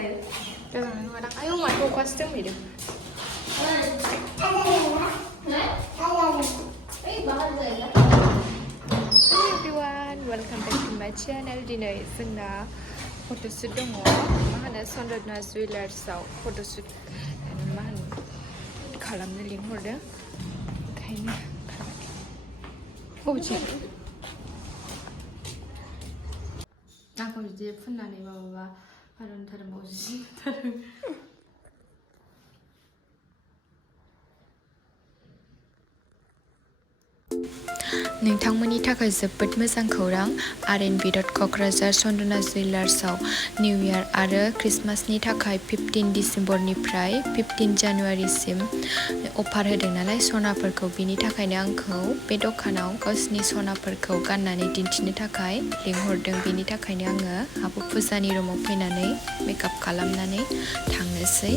Jangan kadang ayo aku kostum hidup. Hello everyone, welcome back to my channel. Dinner जोंना photoshoot दङ. मा होनो सना ज्वेलार्सआव photoshoot मा होनो खालामनो लिंहरदों. ओंखायनो बबेथिं आंखौ बिदि फुननानै माबाबा हारुनथार मजिथार नोंथांमोननि थाखाय जोबोद मोजां खौरां RNB Kokrajhar Chandana ज्वेलार्सआव new year आरो क्रिसमासनि थाखाय 15 डिसेम्बरनिफ्राय 15 जानुवारिसिम अफार होदों नालाय सनाफोरखौ बिनि थाखायनो आंखौ बे दखानाव गावसिनि सनाफोरखौ गाननानै दिन्थिनो थाखाय लिंहरदों बिनि थाखायनो आङो आब' फुजानि रुमाव फैनानै मेकआप खालामनानै थांनोसै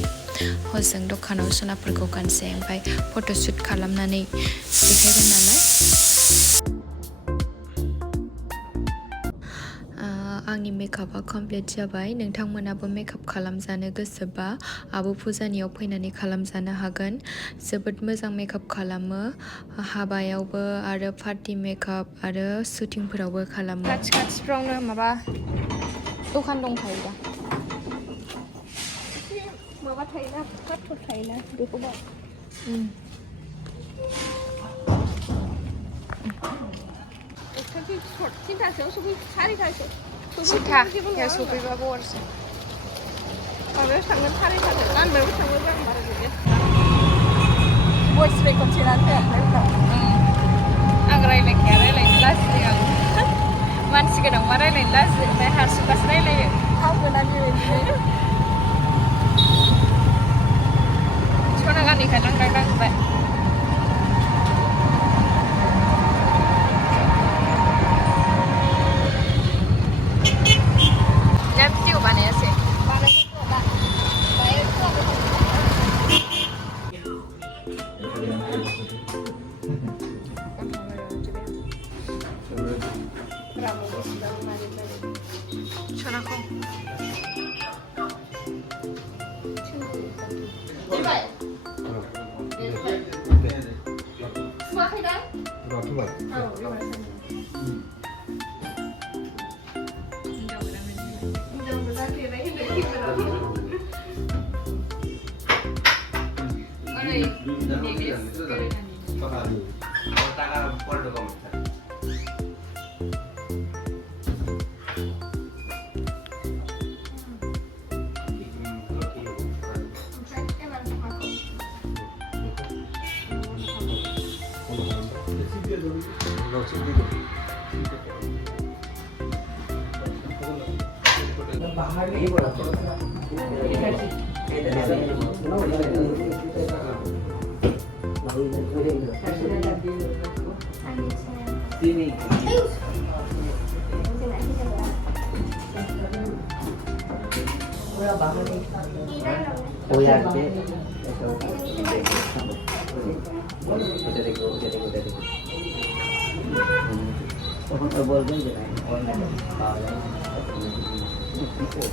हजों दखानाव सनाफोरखौ गानसै ओमफ्राय फट'शुट खालामनानै देखायगोन नालाय आंनि मेकआपआ कमप्लिट जाबाय नोंथांमोनाबो मेकआप खालामजानो गोसोबा आब' फुजानियाव फैनानै खालामजानो हागोन जोबोद मोजां मेकआप खालामो हाबायावबो आरो पार्टि मेकआप आरो शुटिंफोरावबो खालामो खाथिफ्रावनो माबा दखान दंखायो दा माबा थायोना पाथर थायोना बेखौबो तिनथासोआव सफै सारिथासो तिनथायाव सफैबाबो हरसै माबायाव थांगोन सारिथासो लामायाव थांगोन आं बारा गैया भइस रेकर्ड सेरानो जायाखै उनाव आं रायलायखाया रायलायनो लाजियो आं मानसि गोनांबा रायलायनो लाजियो ओमफ्राय हारसिंबासो रायलायो हाबोना बेबायदिनो सना गानैखाय नांबाय 전화고. बाहर नहीं बोला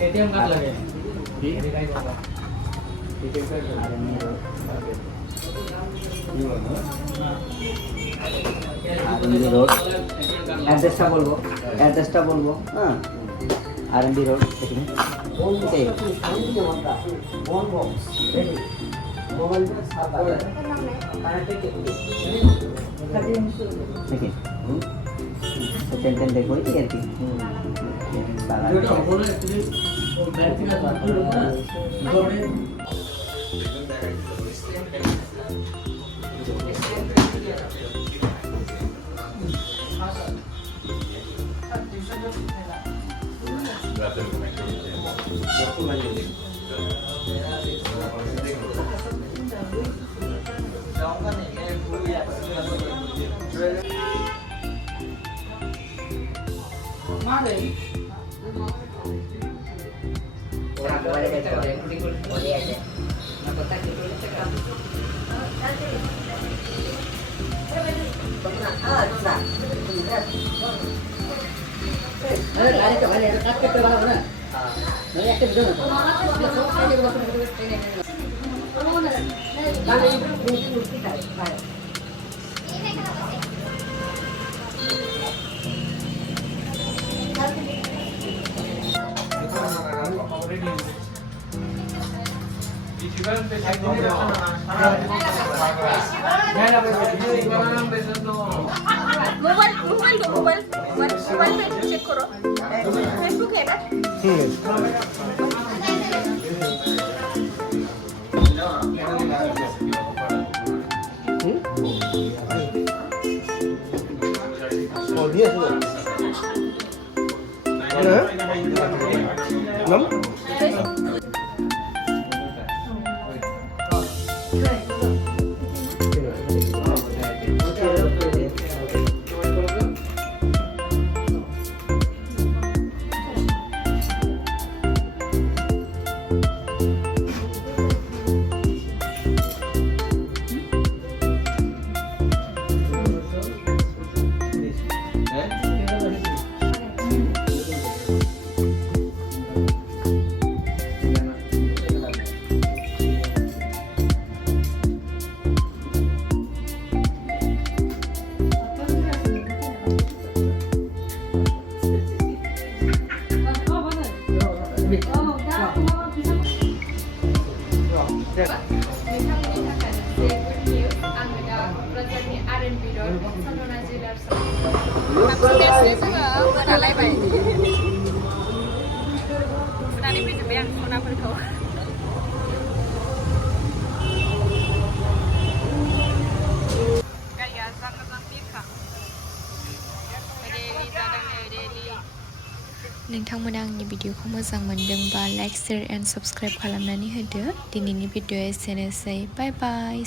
ATM कार्ड लगे रोड एड्रेसটা বলবো হ্যাঁ RNB रोड এখানে ওকে वन बॉक्स रेडी मोबाइल में साथ आ कानेक्ट देखिए टेंशन देखो ये यार की जो बोले एक्चुअली वो बैटरी का बात है जो में boleh aja. Ada, coba lihat, kasih ke bawah, mobile पे चेक करो फेसबुक है ना नोंथांमोननि थाखाय मोनसे गुड निउस आङो दा क'क्राझारनि RNB सन्दना जुवेलार्सआव जोङो मोनालायबाय फुनानै फैजोब्बाय आं सनाफोरखौ गारिया जागोन बिरखा रेलि जादों रेलि नोंथांमोना आंनि भिडिअखौ मोजां मोनदोंबा लाइक शेयार एन्ड साबस्क्राइब खालामनानै होदो दिनैनि भिडिअआ एसेनोसै बाय बाय